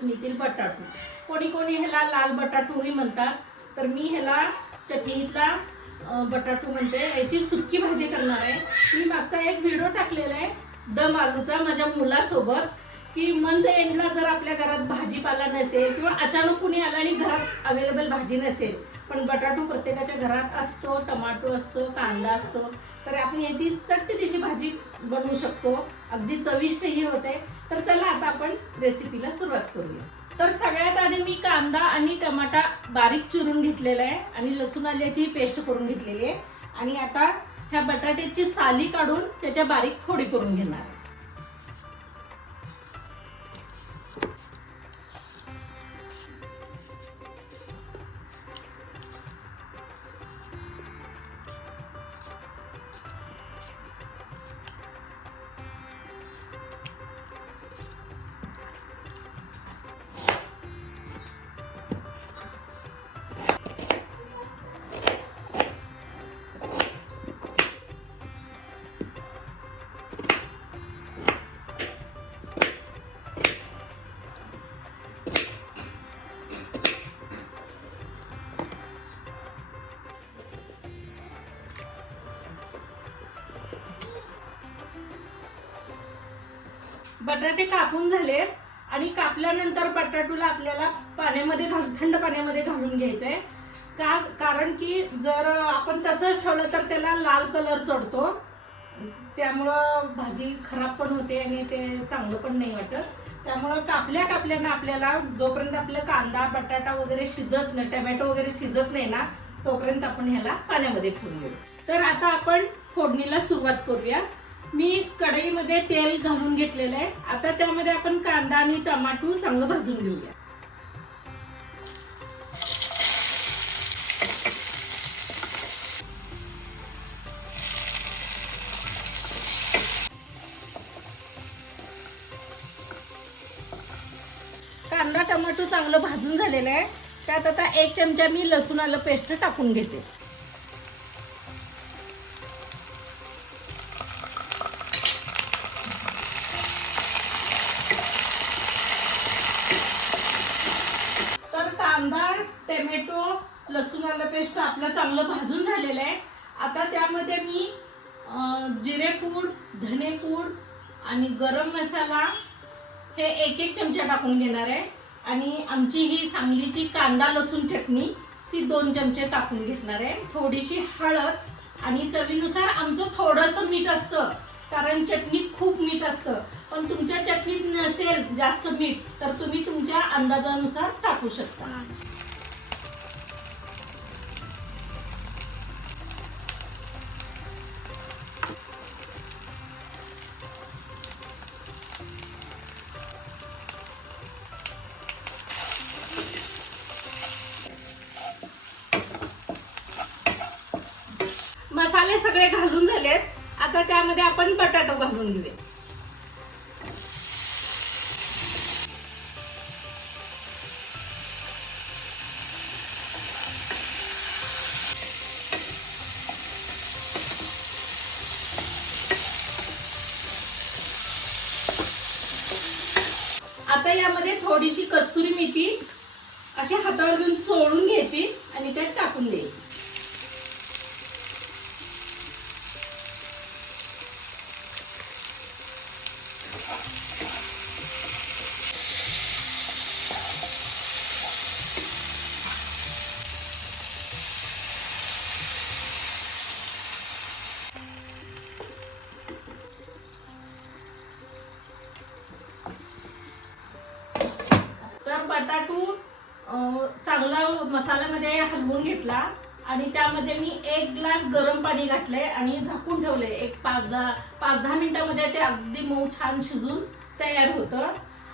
चटणीतील बटाटू. कोणी कोणी ह्याला लाल बटाटूही म्हणतात, तर मी ह्याला चटणीतला बटाटू म्हणते. याची सुक्की भाजी करणार आहे. मी मागचा एक व्हिडिओ टाकलेला आहे दम आलूचा माझ्या मुलासोबत, की मंथ एंडला जर आपल्या घरात भाजीपाला नसेल किंवा अचानक कुणी आलं आणि घरात अवेलेबल भाजी नसेल, पण बटाटू प्रत्येकाच्या घरात असतो, टमाटो असतो, कांदा असतो, तर आपण याची चटणीची भाजी बनवू शकतो. अगदी चविष्टही होते. तर चला आता आपण रेसिपीला सुरुवात करूया. तर सगळ्यात आधी मी कांदा आणि टमाटा बारीक चिरून घेतलेला आहे आणि लसूण आल्याची पेस्ट करून घेतलेली आहे. आणि आता ह्या बटाट्याची साली काढून त्याच्या बारीक फोडी करून घेणार आहे. बटाटे कापून झालेत आणि कापल्यानंतर बटाटूला आपल्याला पाण्यामध्ये थंड पाण्यामध्ये घालून घ्यायचंय. कारण की जर आपण तसंच ठेवलं तर त्याला लाल कलर चढतो, त्यामुळं भाजी खराब पण होते आणि ते चांगलं पण नाही वाटत. त्यामुळं कापल्यानं आपल्याला जोपर्यंत आपलं कांदा बटाटा वगैरे शिजत नाही, टमॅटो वगैरे शिजत नाही ना, तोपर्यंत आपण ह्याला पाण्यामध्ये ठेवूया. तर आता आपण फोडणीला सुरुवात करूया. मी कढईमध्ये तेल घालून घेतलेलं आहे. आता त्यामध्ये आपण कांदा आणि टमाटो चांगलं भाजून घेऊया. कांदा टमाटो चांगलं भाजून झालेलं आहे. त्यात आता 1 चमचा मी लसूण आलं पेस्ट टाकून घेते. कांदा टोमॅटो लसूण आलं पेस्ट आपलं चांगलं भाजून झालेलं आहे. आता त्यामध्ये मी जिरेपूड, धनेपूड आणि गरम मसाला हे 1-1 चमचा टाकून घेणार आहे. आणि आमची ही सांगलीची कांदा लसूण चटणी ती 2 चमचे टाकून घेणार आहे. थोडीशी हळद आणि चवीनुसार आमचं थोडंसं मीठ असतं, कारण चटणीत खूप मीठ असतं. पण तुमच्या चटणीत नसेल जास्त मीठ तर तुम्ही तुमच्या अंदाजानुसार टाकू शकता. मसाले सगळे घालून झालेत. आता त्यामध्ये आपण बटाटो घालून घेऊया. आता यामध्ये थोडीशी कस्तुरी मेथी अशी हातावर घेऊन चोळून घ्यायची आणि त्यात टाकून द्यायची. बटाटू चांगला मसाल्यामध्ये हलवून घेतला आणि त्यामध्ये मी 1 ग्लास गरम पाणी घातले आणि झाकून ठेवले. एक 5-10 मिनिटांमध्ये ते अगदी मऊ छान शिजून तयार होतं.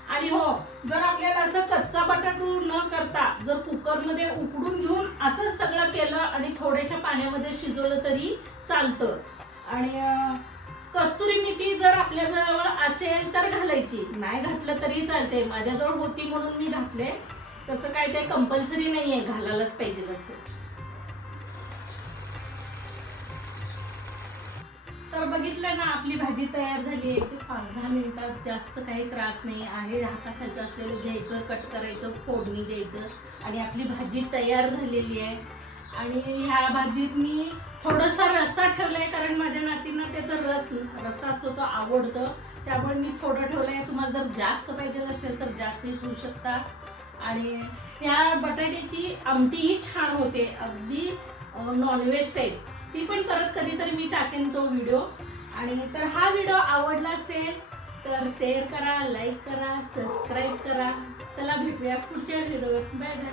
आणि हो, जर आपल्याला असं कच्चा बटाटू न करता जर कुकरमध्ये उकडून घेऊन असंच सगळं केलं आणि थोड्याशा पाण्यामध्ये शिजवलं तरी चालतं. आणि कस्तुरी मेथी जर आपल्याजवळ असेल तर घालायची, नाही घातलं तरी चालते. माझ्याजवळ होती म्हणून मी घातले. तसं काय ते कंपल्सरी नाहीये घालायलाच पाहिजे असं. तर बघितलं ना, आपली भाजी तयार झाली आहे. ते 5-10 मिनिटात, जास्त काही त्रास नाही आहे. हाताखालचं असलेलं घ्यायचं, कट करायचं, फोडणी द्यायचं आणि आपली भाजी तयार झालेली आहे. आणि ह्या भाजीत मी थोडासा रस्सा ठेवलाय, कारण माझ्या नातींना त्याचा रस्सा असतो तो आवडतो, त्यामुळे मी थोडं ठेवलंय. तुम्हाला जर जास्त पाहिजे असेल तर जास्तही ठेवू शकता. आणि ह्या बटाट्याची आमटीही छान होते, अगदी नॉनव्हेज टाईप. ती पण परत कधीतरी मी टाकेन तो व्हिडिओ. आणि तर हा व्हिडिओ आवडला असेल तर शेअर करा, लाईक करा, सबस्क्राईब करा. चला भेटूया पुढच्या व्हिडिओ. Bye bye.